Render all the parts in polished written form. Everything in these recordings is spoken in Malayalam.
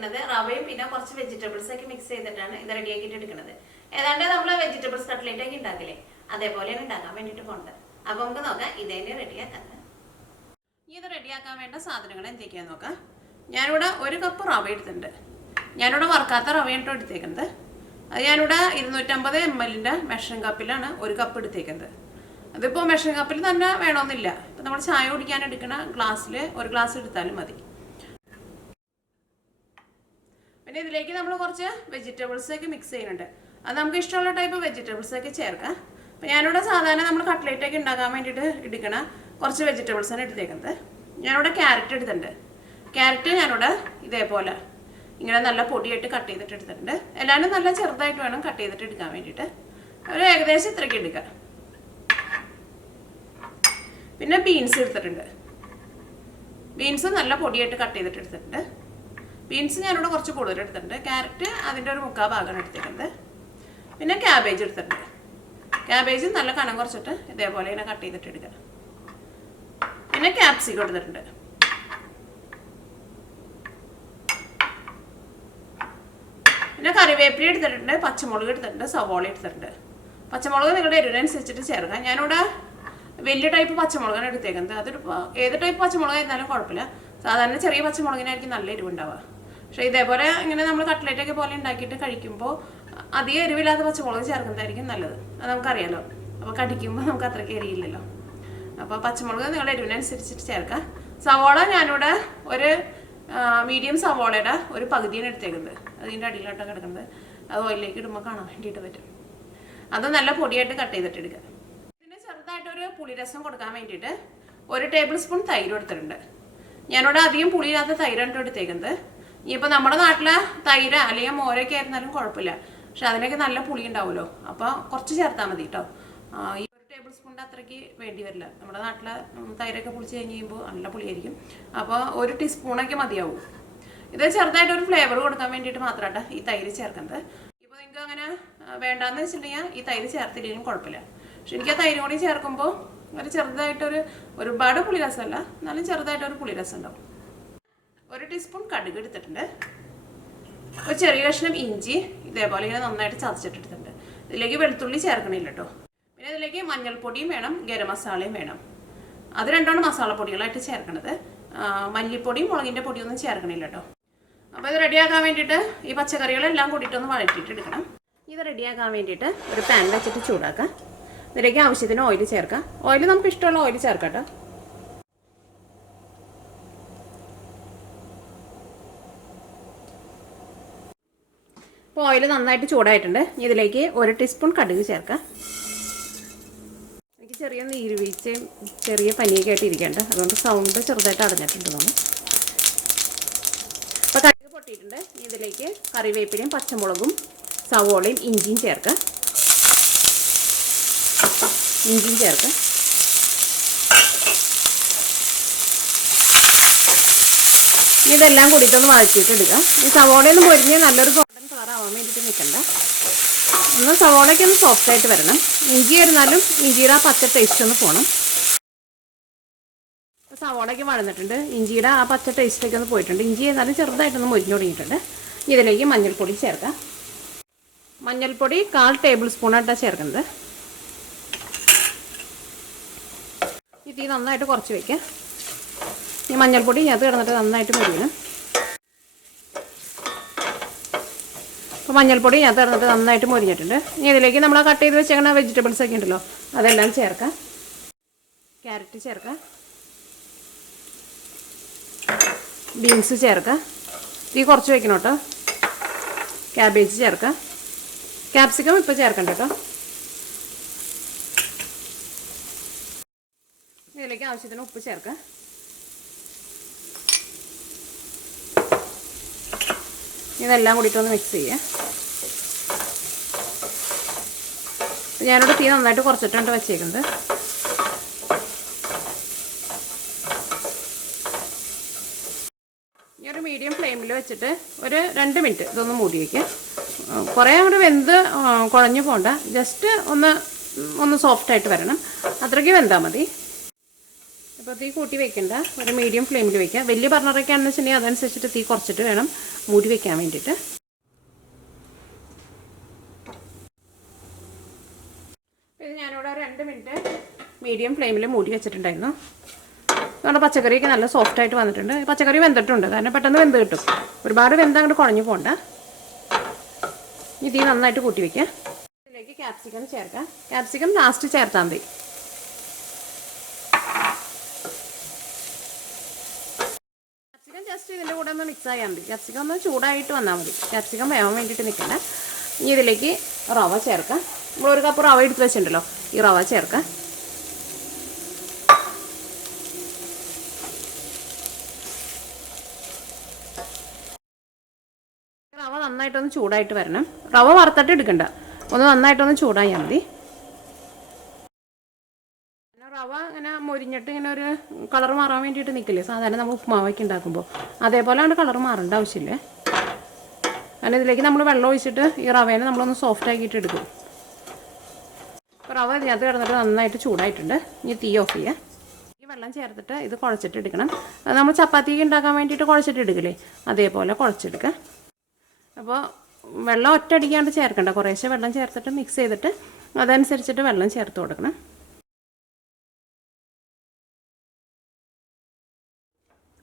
എടുക്കുന്നത് റവയും പിന്നെ കുറച്ച് വെജിറ്റബിൾസ് ഒക്കെ മിക്സ് ചെയ്തിട്ടാണ് ഇത് റെഡിയാക്കിയിട്ട് എടുക്കുന്നത്. ഏതാണ്ട് നമ്മൾ വെജിറ്റബിൾസ് കട്ട്ലേറ്റ് ഒക്കെ ഉണ്ടാക്കില്ലേ, അതേപോലെയാണ് ഉണ്ടാക്കാൻ വേണ്ടിയിട്ട് പോകുന്നത്. അപ്പോൾ നമുക്ക് നോക്കാം ഇതേനെ റെഡിയാക്കാൻ. ഇത് റെഡിയാക്കാൻ വേണ്ട സാധനങ്ങൾ എന്തൊക്കെയാണെന്ന് നോക്കാം. ഞാനിവിടെ 1 കപ്പ് റവ എടുത്തിട്ടുണ്ട്. ഞാനിവിടെ വറുക്കാത്ത റവയാണ് എടുത്തേക്കുന്നത്. അത് ഞാനിവിടെ 250 ml മെഷറിംഗ് കപ്പിലാണ് 1 കപ്പ് എടുത്തേക്കുന്നത്. അതിപ്പോൾ മെഷറിംഗ് കപ്പിൽ തന്നെ വേണമെന്നില്ല. ഇപ്പം നമ്മൾ ചായ കുടിക്കാൻ എടുക്കുന്ന ഗ്ലാസ്സിൽ 1 ഗ്ലാസ് എടുത്താലും മതി. പിന്നെ ഇതിലേക്ക് നമ്മൾ കുറച്ച് വെജിറ്റബിൾസ് ഒക്കെ മിക്സ് ചെയ്യുന്നുണ്ട്. അത് നമുക്ക് ഇഷ്ടമുള്ള ടൈപ്പ് വെജിറ്റബിൾസ് ഒക്കെ ചേർക്കാം. അപ്പോൾ ഞാനിവിടെ സാധാരണ നമ്മൾ കട്ട്ലേറ്റ് ഒക്കെ ഉണ്ടാക്കാൻ വേണ്ടിയിട്ട് എടുക്കണ കുറച്ച് വെജിറ്റബിൾസാണ് എടുത്തേക്കുന്നത്. ഞാനിവിടെ ക്യാരറ്റ് എടുത്തിട്ടുണ്ട്. ക്യാരറ്റ് ഞാനിവിടെ ഇതേപോലെ ഇങ്ങനെ നല്ല പൊടിയായിട്ട് കട്ട് ചെയ്തിട്ട് എടുത്തിട്ടുണ്ട്. എല്ലാവരും നല്ല ചെറുതായിട്ട് വേണം കട്ട് ചെയ്തിട്ട് എടുക്കാൻ വേണ്ടിയിട്ട്. ഒരു ഏകദേശം ഇത്രയ്ക്ക് എടുക്കുക. പിന്നെ ബീൻസ് എടുത്തിട്ടുണ്ട്. ബീൻസ് നല്ല പൊടിയായിട്ട് കട്ട് ചെയ്തിട്ട് എടുത്തിട്ടുണ്ട്. ബീൻസ് ഞാനിവിടെ കുറച്ച് കൂടുതൽ എടുത്തിട്ടുണ്ട്. ക്യാരറ്റ് അതിൻ്റെ ഒരു 3/4 ഭാഗമാണ് എടുത്തിട്ടുണ്ട്. പിന്നെ ക്യാബേജ് എടുത്തിട്ടുണ്ട്. ക്യാബേജ് നല്ല കനം കുറച്ചിട്ട് ഇതേപോലെ ഇങ്ങനെ കട്ട് ചെയ്തിട്ട് എടുക്കുക. പിന്നെ ക്യാപ്സിക്കം എടുത്തിട്ടുണ്ട്. പിന്നെ കറിവേപ്പില എടുത്തിട്ടുണ്ട്, പച്ചമുളക് എടുത്തിട്ടുണ്ട്, സവോള എടുത്തിട്ടുണ്ട്. പച്ചമുളക് നിങ്ങളുടെ എരിവിനനുസരിച്ചിട്ട് ചേർക്കാം. ഞാനിവിടെ വലിയ ടൈപ്പ് പച്ചമുളകാണ് എടുത്തേക്കുന്നത്. അതൊരു ഏത് ടൈപ്പ് പച്ചമുളക് ആയിരുന്നാലും കുഴപ്പമില്ല. സാധാരണ ചെറിയ പച്ചമുളകിനായിരിക്കും നല്ല എരിവുണ്ടാവുക. പക്ഷേ ഇതേപോലെ ഇങ്ങനെ നമ്മൾ കട്ട്ലേറ്റൊക്കെ പോലെ ഉണ്ടാക്കിയിട്ട് കഴിക്കുമ്പോൾ അധികം എരിവില്ലാത്ത പച്ചമുളക് ചേർക്കുന്നതായിരിക്കും നല്ലത്. അത് നമുക്കറിയാലോ. അപ്പോൾ കടിക്കുമ്പോൾ നമുക്ക് അത്രയ്ക്ക് എരിയില്ലല്ലോ. അപ്പോൾ പച്ചമുളക് നിങ്ങളുടെ എരിവിനനുസരിച്ചിട്ട് ചേർക്കാം. സവോള ഞാനിവിടെ ഒരു മീഡിയം സവോളയുടെ ഒരു പകുതിയാണ് എടുത്തേക്കുന്നത്. അതിൻ്റെ അടിയിലോട്ടാണ് കിടക്കുന്നത്. അത് ഓയിലേക്ക് ഇടുമ്പോൾ കാണാൻ വേണ്ടിയിട്ട് പറ്റും. അത് നല്ല പൊടിയായിട്ട് കട്ട് ചെയ്തിട്ട് എടുക്കുക. ഇതിന് ചെറുതായിട്ടൊരു പുളിരസം കൊടുക്കാൻ വേണ്ടിയിട്ട് 1 ടേബിൾ സ്പൂൺ തൈര് എടുത്തിട്ടുണ്ട്. ഞാനിവിടെ അധികം പുളിയില്ലാത്ത തൈരാണ് എടുത്തേക്കുന്നത്. ഇനിയിപ്പോൾ നമ്മുടെ നാട്ടിലെ തൈര അല്ലെങ്കിൽ മോരൊക്കെ ആയിരുന്നാലും കുഴപ്പമില്ല. പക്ഷെ അതിനൊക്കെ നല്ല പുളി ഉണ്ടാവുമല്ലോ. അപ്പോൾ കുറച്ച് ചേർത്താൽ മതി കേട്ടോ. ഈ 1 ടേബിൾ സ്പൂണിൻ്റെ അത്രയ്ക്ക് വേണ്ടി വരില്ല. നമ്മുടെ നാട്ടിലെ തൈരൊക്കെ പുളിച്ച് കഴിഞ്ഞ് കഴിയുമ്പോൾ നല്ല പുളിയായിരിക്കും. അപ്പോൾ 1 ടീസ്പൂണൊക്കെ മതിയാവും. ഇത് ചെറുതായിട്ടൊരു ഫ്ലേവർ കൊടുക്കാൻ വേണ്ടിയിട്ട് മാത്രമായിട്ട് ഈ തൈര് ചേർക്കുന്നത്. ഇപ്പോൾ നിങ്ങൾക്ക് അങ്ങനെ വേണ്ടാന്ന് വെച്ചിട്ടുണ്ടെങ്കിൽ ഈ തൈര് ചേർത്തില്ലെങ്കിലും കുഴപ്പമില്ല. പക്ഷെ എനിക്ക് ആ തൈര് കൂടി ചേർക്കുമ്പോൾ ഒരു ചെറുതായിട്ടൊരു ഒരുപാട് പുളിരസമല്ല, എന്നാലും ചെറുതായിട്ടൊരു പുളിരസം ഉണ്ടാവും. 1 ടീസ്പൂൺ കടുക് എടുത്തിട്ടുണ്ട്. ഒരു ചെറിയ കഷ്ണം ഇഞ്ചി ഇതേപോലെ ഇങ്ങനെ നന്നായിട്ട് ചതച്ചിട്ടെടുത്തിട്ടുണ്ട്. ഇതിലേക്ക് വെളുത്തുള്ളി ചേർക്കണില്ല കേട്ടോ. പിന്നെ ഇതിലേക്ക് മഞ്ഞൾപ്പൊടിയും വേണം, ഗരം മസാലയും വേണം. അത് രണ്ടാണ് മസാലപ്പൊടികളായിട്ട് ചേർക്കണത്. മല്ലിപ്പൊടിയും മുളകിൻ്റെ പൊടിയൊന്നും ചേർക്കണില്ല കേട്ടോ. അപ്പോൾ ഇത് റെഡിയാക്കാൻ വേണ്ടിയിട്ട് ഈ പച്ചക്കറികളെല്ലാം കൂടിയിട്ടൊന്ന് വഴറ്റിയിട്ട് എടുക്കണം. ഇത് റെഡിയാക്കാൻ വേണ്ടിയിട്ട് ഒരു പാൻ വെച്ചിട്ട് ചൂടാക്കാം. ഇതിലേക്ക് ആവശ്യത്തിന് ഓയിൽ ചേർക്കാം. ഓയിൽ നമുക്ക് ഇഷ്ടമുള്ള ഓയിൽ ചേർക്കാം കേട്ടോ. ഇപ്പോൾ ഓയിൽ നന്നായിട്ട് ചൂടായിട്ടുണ്ട്. ഇതിലേക്ക് 1 ടീസ്പൂൺ കടുക് ചേർക്കാം. എനിക്ക് ചെറിയ നീരുവീഴ്ചയും ചെറിയ പനിയൊക്കെ ആയിട്ട് ഇരിക്കേണ്ട, അതുകൊണ്ട് സൗണ്ട് ചെറുതായിട്ട് അടഞ്ഞിട്ടുണ്ട് നമ്മൾ. അപ്പോൾ കടുക് പൊട്ടിയിട്ടുണ്ട്. ഇതിലേക്ക് കറിവേപ്പിലയും പച്ചമുളകും സവോളയും ഇഞ്ചിയും ചേർക്കാം. ഇതെല്ലാം കൂടിയിട്ടൊന്ന് വഴറ്റിയിട്ട് എടുക്കുക. ഈ സവോളയൊന്നും പൊരിഞ്ഞ് നല്ലൊരു ഗോൾഡൻ കളർ ആവാൻ വേണ്ടിയിട്ട് നിൽക്കണ്ട. ഒന്ന് സവോളയ്ക്ക് ഒന്ന് സോഫ്റ്റ് ആയിട്ട് വരണം. ഇഞ്ചി വരുന്നാലും ഇഞ്ചിയുടെ ആ പച്ച ടേസ്റ്റ് ഒന്ന് പോകണം. സവോളയ്ക്ക് വഴന്നിട്ടുണ്ട്. ഇഞ്ചിയുടെ ആ പച്ച ടേസ്റ്റൊക്കെ ഒന്ന് പോയിട്ടുണ്ട്. ഇഞ്ചി എന്നാലും ചെറുതായിട്ടൊന്ന് മൊരിഞ്ഞു തുടങ്ങിയിട്ടുണ്ട്. ഇതിലേക്ക് മഞ്ഞൾപ്പൊടി ചേർക്കാം. മഞ്ഞൾപ്പൊടി 1/4 ടേബിൾ സ്പൂണായിട്ടാണ് ചേർക്കുന്നത്. ഇത് നന്നായിട്ട് കുറച്ച് വയ്ക്കാം. ഈ മഞ്ഞൾപ്പൊടി അത് കിടന്നിട്ട് നന്നായിട്ട് മുരിയണം. അപ്പോൾ മഞ്ഞൾപ്പൊടി അത് കിടന്നിട്ട് നന്നായിട്ട് മുരിഞ്ഞിട്ടുണ്ട്. ഇനി ഇതിലേക്ക് നമ്മൾ കട്ട് ചെയ്ത് വെച്ചേക്കുന്ന വെജിറ്റബിൾസ് ഒക്കെ ഉണ്ടല്ലോ, അതെല്ലാം ചേർക്കാം. ക്യാരറ്റ് ചേർക്കാം, ബീൻസ് ചേർക്കാം. ഈ കുറച്ച് വെക്കണം കേട്ടോ. ക്യാബേജ് ചേർക്കാം. ക്യാപ്സിക്കം ഇപ്പോൾ ചേർക്കണ്ട കേട്ടോ. ഇതിലേക്ക് ആവശ്യത്തിന് ഉപ്പ് ചേർക്കാം. ഇതെല്ലാം കൂടിയിട്ടൊന്ന് മിക്സ് ചെയ്യാം. ഞാനിവിടെ തീ നന്നായിട്ട് കുറച്ചിട്ടുണ്ട് വെച്ചേക്കുന്നത്. ഈ ഒരു മീഡിയം ഫ്ലെയിമിൽ വെച്ചിട്ട് ഒരു 2 മിനിറ്റ് ഇതൊന്ന് മൂടി വയ്ക്കുക. കുറേ അങ്ങോട്ട് വെന്ത് കുഴഞ്ഞു പോകണ്ട, ജസ്റ്റ് ഒന്ന് സോഫ്റ്റായിട്ട് വരണം, അത്രയ്ക്ക് വെന്താൽ മതി. അപ്പോൾ തീ കൂട്ടി വെക്കണ്ട, ഒരു മീഡിയം ഫ്ലെയിമിൽ വെക്കുക. വലിയ ബർണറൊക്കെ ആണെന്ന് വെച്ചിട്ടുണ്ടെങ്കിൽ അതനുസരിച്ചിട്ട് തീ കുറച്ചിട്ട് വേണം മൂടി വെക്കാൻ വേണ്ടിയിട്ട്. ഇത് ഞാനിവിടെ 2 മിനിറ്റ് മീഡിയം ഫ്ലെയിമിൽ മൂടി വെച്ചിട്ടുണ്ടായിരുന്നു. നമ്മുടെ പച്ചക്കറിയൊക്കെ നല്ല സോഫ്റ്റായിട്ട് വന്നിട്ടുണ്ട്. പച്ചക്കറി വെന്തിട്ടുണ്ട്, കാരണം പെട്ടെന്ന് വെന്ത് കിട്ടും. ഒരുപാട് വെന്ത് അങ്ങോട്ട് കുഴഞ്ഞു പോകണ്ട. ഇത് നന്നായിട്ട് കൂട്ടി വയ്ക്കുക. ഇതിലേക്ക് ക്യാപ്സിക്കം ചേർക്കാം. ക്യാപ്സിക്കം ലാസ്റ്റ് ചേർത്താൽ മതി. ക്യാപ്സിക്കം ജസ്റ്റ് ഇതിൻ്റെ കൂടെ ഒന്ന് മിക്സ് ആയാൽ മതി. ക്യാപ്സിക്കം ഒന്ന് ചൂടായിട്ട് വന്നാൽ മതി. ക്യാപ്സിക്കം വേവാൻ വേണ്ടിയിട്ട് നിൽക്കണ്ട. ഇനി ഇതിലേക്ക് റവ ചേർക്കാം. നമ്മൾ 1 കപ്പ് റവ എടുത്ത് വെച്ചിട്ടുണ്ടല്ലോ, ഈ റവ ചേർക്കാം. റവ നന്നായിട്ടൊന്ന് ചൂടായിട്ട് വരണം. റവ വറുത്തിട്ട് എടുക്കണ്ട, ഒന്ന് നന്നായിട്ടൊന്ന് ചൂടായാൽ മതി. റവ ഇങ്ങനെ മൊരിഞ്ഞിട്ട് ഇങ്ങനെ ഒരു കളർ മാറാൻ വേണ്ടിയിട്ട് നിൽക്കില്ലേ സാധാരണ നമ്മൾ ഉപ്പുമാവൊക്കെ ഉണ്ടാക്കുമ്പോൾ, അതേപോലെ ആണ് കളർ മാറേണ്ട ആവശ്യമില്ലേ. കാരണം ഇതിലേക്ക് നമ്മൾ വെള്ളം ഒഴിച്ചിട്ട് ഈ റവേനെ നമ്മളൊന്ന് സോഫ്റ്റ് ആക്കിയിട്ട് എടുക്കും. അപ്പോൾ റവ ഇതിനകത്ത് കിടന്നിട്ട് നന്നായിട്ട് ചൂടായിട്ടുണ്ട്. ഇനി തീ ഓഫ് ചെയ്യുക. ഈ വെള്ളം ചേർത്തിട്ട് ഇത് കുഴച്ചിട്ട് എടുക്കണം. നമ്മൾ ചപ്പാത്തിക്ക് ഉണ്ടാക്കാൻ വേണ്ടിയിട്ട് കുഴച്ചിട്ട് എടുക്കില്ലേ, അതേപോലെ കുഴച്ചെടുക്കുക. അപ്പോൾ വെള്ളം ഒറ്റയടിക്കാണ്ട് ചേർക്കണ്ട, കുറേശ്ശെ വെള്ളം ചേർത്തിട്ട് മിക്സ് ചെയ്തിട്ട് അതനുസരിച്ചിട്ട് വെള്ളം ചേർത്ത് കൊടുക്കണം.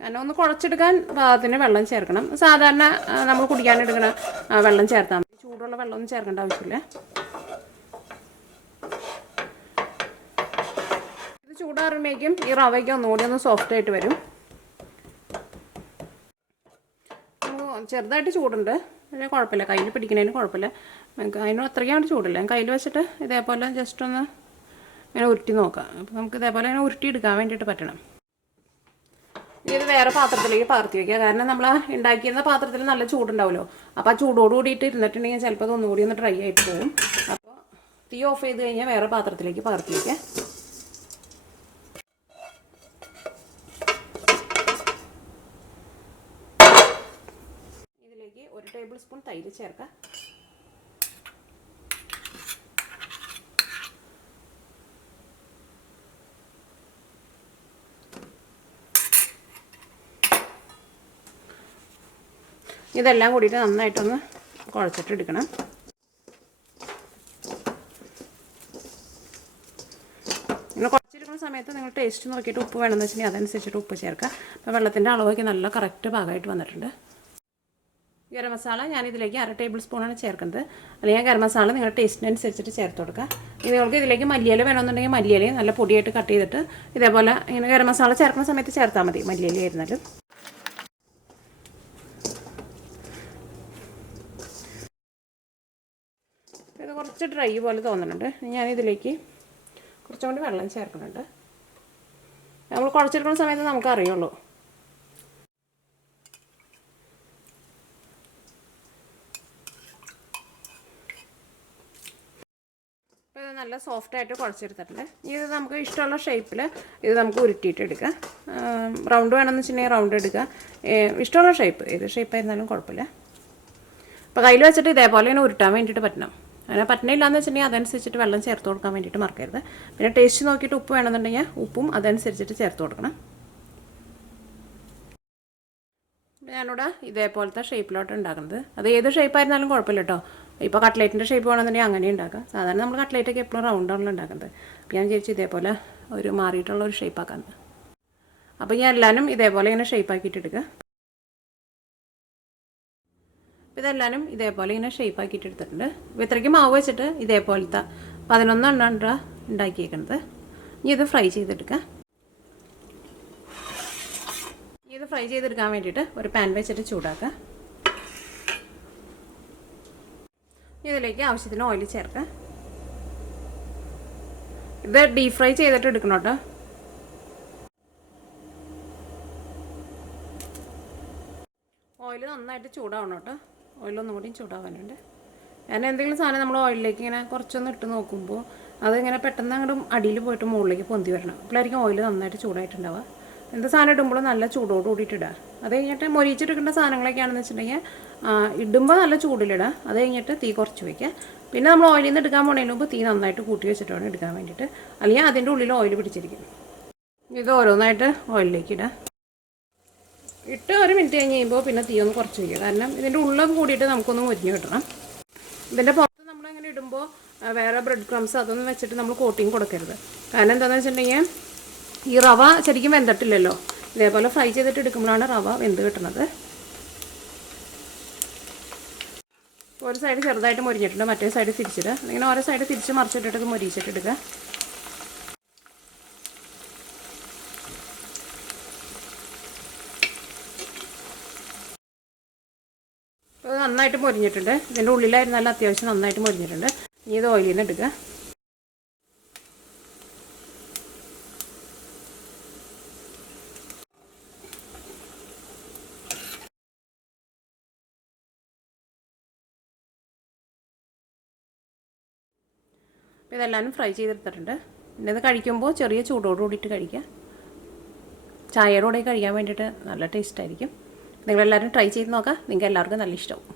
കാരണം ഒന്ന് കുഴച്ചെടുക്കാൻ പാകത്തിന് വെള്ളം ചേർക്കണം. സാധാരണ നമ്മൾ കുടിക്കാനെടുക്കണ വെള്ളം ചേർത്താൽ മതി, ചൂടുള്ള വെള്ളമൊന്നും ചേർക്കേണ്ട ആവശ്യമില്ല. ഇത് ചൂടാറുമ്പോഴേക്കും ഈ റവയ്ക്ക് ഒന്നുകൂടി ഒന്ന് സോഫ്റ്റ് ആയിട്ട് വരും. ചെറുതായിട്ട് ചൂടുണ്ട്, പക്ഷേ കുഴപ്പമില്ല, കയ്യിൽ പിടിക്കുന്നതിന് കുഴപ്പമില്ല. അതിന് അത്രയ്ക്കാണ് ചൂടില്ല. കയ്യിൽ വെച്ചിട്ട് ഇതേപോലെ ജസ്റ്റ് ഒന്ന് ഇങ്ങനെ ഉരുട്ടി നോക്കാം. അപ്പോൾ നമുക്ക് ഇതേപോലെ ഇങ്ങനെ ഉരുട്ടി എടുക്കാൻ വേണ്ടിയിട്ട് പറ്റണം. ഇത് വേറെ പാത്രത്തിലേക്ക് പകർത്തി വയ്ക്കുക. കാരണം നമ്മൾ ഉണ്ടാക്കിയിരുന്ന പാത്രത്തിൽ നല്ല ചൂടുണ്ടാവുമല്ലോ, അപ്പോൾ ആ ചൂടോട് കൂടിയിട്ട് ഇരുന്നിട്ടുണ്ടെങ്കിൽ ചിലപ്പോൾ അത് ഒന്നുകൂടി ഒന്ന് ഡ്രൈ ആയിട്ട് പോകും. അപ്പോൾ തീ ഓഫ് ചെയ്ത് കഴിഞ്ഞാൽ വേറെ പാത്രത്തിലേക്ക് പകർത്തി വയ്ക്കുക. ഇതിലേക്ക് 1 ടേബിൾ സ്പൂൺ തൈര് ചേർക്കുക. ഇതെല്ലാം കൂടിയിട്ട് നന്നായിട്ടൊന്ന് കുഴച്ചിട്ട് എടുക്കണം. ഇങ്ങനെ കുഴച്ചെടുക്കുന്ന സമയത്ത് നിങ്ങൾ ടേസ്റ്റ് നോക്കിയിട്ട് ഉപ്പ് വേണമെന്ന് വെച്ചിട്ടുണ്ടെങ്കിൽ അതനുസരിച്ചിട്ട് ഉപ്പ് ചേർക്കുക. അപ്പോൾ വെള്ളത്തിൻ്റെ അളവൊക്കെ നല്ല കറക്റ്റ് ഭാഗമായിട്ട് വന്നിട്ടുണ്ട്. ഗരം മസാല ഞാനിതിലേക്ക് 1/2 ടേബിൾ സ്പൂണാണ് ചേർക്കുന്നത്. അല്ലെങ്കിൽ ഗരം മസാല നിങ്ങളുടെ ടേസ്റ്റിനനുസരിച്ചിട്ട് ചേർത്ത് കൊടുക്കുക. ഇനി നിങ്ങൾക്ക് ഇതിലേക്ക് മല്ലിയില വേണമെന്നുണ്ടെങ്കിൽ മല്ലിയില നല്ല പൊടിയായിട്ട് കട്ട് ചെയ്തിട്ട് ഇതേപോലെ ഇങ്ങനെ ഗരം മസാല ചേർക്കുന്ന സമയത്ത് ചേർത്താൽ മതി, മല്ലിയില ആയിരുന്നാലും. ഇത് കുറച്ച് ഡ്രൈ പോലെ തോന്നുന്നുണ്ട്. ഞാനിതിലേക്ക് കുറച്ചും കൂടി വെള്ളം ചേർക്കുന്നുണ്ട്. നമ്മൾ കുഴച്ചെടുക്കുന്ന സമയത്ത് നമുക്ക് അറിയുള്ളൂ. അപ്പോൾ ഇത് നല്ല സോഫ്റ്റായിട്ട് കുഴച്ചെടുത്തിട്ടുണ്ട്. ഇത് നമുക്ക് ഇഷ്ടമുള്ള ഷേപ്പിൽ ഇത് നമുക്ക് ഉരുട്ടിയിട്ട് എടുക്കാം. റൗണ്ട് വേണമെന്ന് വെച്ചിട്ടുണ്ടെങ്കിൽ റൗണ്ട് എടുക്കുക, ഇഷ്ടമുള്ള ഷേപ്പ് ഏത് ഷേപ്പായിരുന്നാലും കുഴപ്പമില്ല. അപ്പോൾ കയ്യിൽ വെച്ചിട്ട് ഇതേപോലെ തന്നെ ഉരുട്ടാൻ വേണ്ടിയിട്ട് പറ്റണം. അങ്ങനെ പറ്റണില്ലാന്ന് വെച്ചിട്ടുണ്ടെങ്കിൽ അതനുസരിച്ചിട്ട് വെള്ളം ചേർത്ത് കൊടുക്കാൻ വേണ്ടിയിട്ട് മറക്കരുത്. പിന്നെ ടേസ്റ്റ് നോക്കിയിട്ട് ഉപ്പ് വേണമെന്നുണ്ടെങ്കിൽ ഉപ്പും അതനുസരിച്ചിട്ട് ചേർത്ത് കൊടുക്കണം. ഞാനിവിടെ ഇതേപോലത്തെ ഷേപ്പിലോട്ട് ഉണ്ടാക്കുന്നത്. അത് ഏത് ഷേപ്പായിരുന്നാലും കുഴപ്പമില്ല കേട്ടോ. ഇപ്പോൾ കട്ട്ലേറ്റിൻ്റെ ഷേപ്പ് വേണമെന്നുണ്ടെങ്കിൽ അങ്ങനെ ഉണ്ടാക്കാം. സാധാരണ നമ്മൾ കട്ട്ലേറ്റൊക്കെ എപ്പോഴും റൗണ്ടാണല്ലോ ഉണ്ടാക്കുന്നത്. അപ്പോൾ ഞാൻ വിചാരിച്ചു ഇതേപോലെ ഒരു മാറിയിട്ടുള്ള ഒരു ഷേപ്പാക്കാമെന്ന്. അപ്പോൾ ഞാൻ എല്ലാവരും ഇതേപോലെ ഇങ്ങനെ ഷേപ്പാക്കിയിട്ട് എടുക്കുക. ഇതെല്ലാവരും ഇതേപോലെ ഇങ്ങനെ ഷേപ്പാക്കിയിട്ട് എടുത്തിട്ടുണ്ട്. അപ്പോൾ ഇത്രയ്ക്ക് മാവ് വെച്ചിട്ട് ഇതേപോലത്തെ 11 എണ്ണ ഉണ്ടാക്കിയേക്കുന്നത്. ഇനി ഇത് ഫ്രൈ ചെയ്തെടുക്കുക. ഇത് ഫ്രൈ ചെയ്തെടുക്കാൻ വേണ്ടിയിട്ട് ഒരു പാൻ വെച്ചിട്ട് ചൂടാക്കുക. ഇതിലേക്ക് ആവശ്യത്തിന് ഓയിൽ ചേർക്കുക. ഇത് ഡീപ് ഫ്രൈ ചെയ്തിട്ട് എടുക്കണം കേട്ടോ. ഓയിൽ നന്നായിട്ട് ചൂടാവണം കേട്ടോ. ഓയിലൊന്നും കൂടി ചൂടാവാനുണ്ട്. കാരണം എന്തെങ്കിലും സാധനം നമ്മൾ ഓയിലിലേക്ക് ഇങ്ങനെ കുറച്ചൊന്ന് ഇട്ട് നോക്കുമ്പോൾ അതിങ്ങനെ പെട്ടെന്ന് അങ്ങോട്ട് അടിയിൽ പോയിട്ട് മുകളിലേക്ക് പൊന്തി വരണം. അപ്പോഴായിരിക്കും ഓയിൽ നന്നായിട്ട് ചൂടായിട്ടുണ്ടാവുക. എന്ത് സാധനം ഇടുമ്പോൾ നല്ല ചൂടോട് കൂടിയിട്ട് ഇടുക. അത് കഴിഞ്ഞിട്ട് മൊരിച്ചിട്ടെടുക്കേണ്ട സാധനങ്ങളൊക്കെയാണെന്ന് വെച്ചിട്ടുണ്ടെങ്കിൽ ഇടുമ്പോൾ നല്ല ചൂടിലിടുക. അത് കഴിഞ്ഞിട്ട് തീ കുറച്ച് വയ്ക്കുക. പിന്നെ നമ്മൾ ഓയിലിൽ നിന്ന് എടുക്കാൻ പോണതിന് മുമ്പ് തീ നന്നായിട്ട് കൂട്ടി വെച്ചിട്ട് വേണം എടുക്കാൻ വേണ്ടിയിട്ട്, അല്ലെങ്കിൽ അതിൻ്റെ ഉള്ളിൽ ഓയിൽ പിടിച്ചിരിക്കും. ഇത് ഓരോന്നായിട്ട് ഓയിലിലേക്ക് ഇടാം. ഇട്ട് 1 മിനിറ്റ് കഴിഞ്ഞ് കഴിയുമ്പോൾ പിന്നെ തീ ഒന്ന് കുറച്ച് വയ്ക്കുക. കാരണം ഇതിൻ്റെ ഉള്ളൊക്കെ കൂടിയിട്ട് നമുക്കൊന്ന് മുരിഞ്ഞ് കിട്ടണം. ഇതിൻ്റെ പുറത്ത് നമ്മളിങ്ങനെ ഇടുമ്പോൾ വേറെ ബ്രെഡ് ക്രംസ് അതൊന്നും വെച്ചിട്ട് നമ്മൾ കോട്ടിങ് കൊടുക്കരുത്. കാരണം എന്താണെന്ന് വെച്ചിട്ടുണ്ടെങ്കിൽ ഈ റവ ശരിക്കും വെന്തിട്ടില്ലല്ലോ. ഇതേപോലെ ഫ്രൈ ചെയ്തിട്ട് എടുക്കുമ്പോഴാണ് റവ വെന്ത് കിട്ടുന്നത്. ഒരു സൈഡ് ചെറുതായിട്ട് മുരിഞ്ഞിട്ടുണ്ട്, മറ്റേ സൈഡ് തിരിച്ചിടുക. ഇങ്ങനെ ഓരോ സൈഡ് തിരിച്ച് മറിച്ചിട്ടിട്ട് മുരിച്ചിട്ടെടുക്കുക. അത് നന്നായിട്ട് മുരിഞ്ഞിട്ടുണ്ട്. ഇതിൻ്റെ ഉള്ളിലായിരുന്നാലും അത്യാവശ്യം നന്നായിട്ട് മുരിഞ്ഞിട്ടുണ്ട്. ഇനി ഇത് ഓയിലിൽ നിന്ന് എടുക്കുക. അപ്പോൾ ഇതെല്ലാവരും ഫ്രൈ ചെയ്തെടുത്തിട്ടുണ്ട്. പിന്നെ ഇത് കഴിക്കുമ്പോൾ ചെറിയ ചൂടോട് കൂടിയിട്ട് കഴിക്കുക. ചായയുടെ കൂടെ കഴിക്കാൻ വേണ്ടിയിട്ട് നല്ല ടേസ്റ്റായിരിക്കും. നിങ്ങളെല്ലാവരും ട്രൈ ചെയ്ത് നോക്കാം. നിങ്ങൾക്ക് എല്ലാവർക്കും നല്ല ഇഷ്ടമാവും.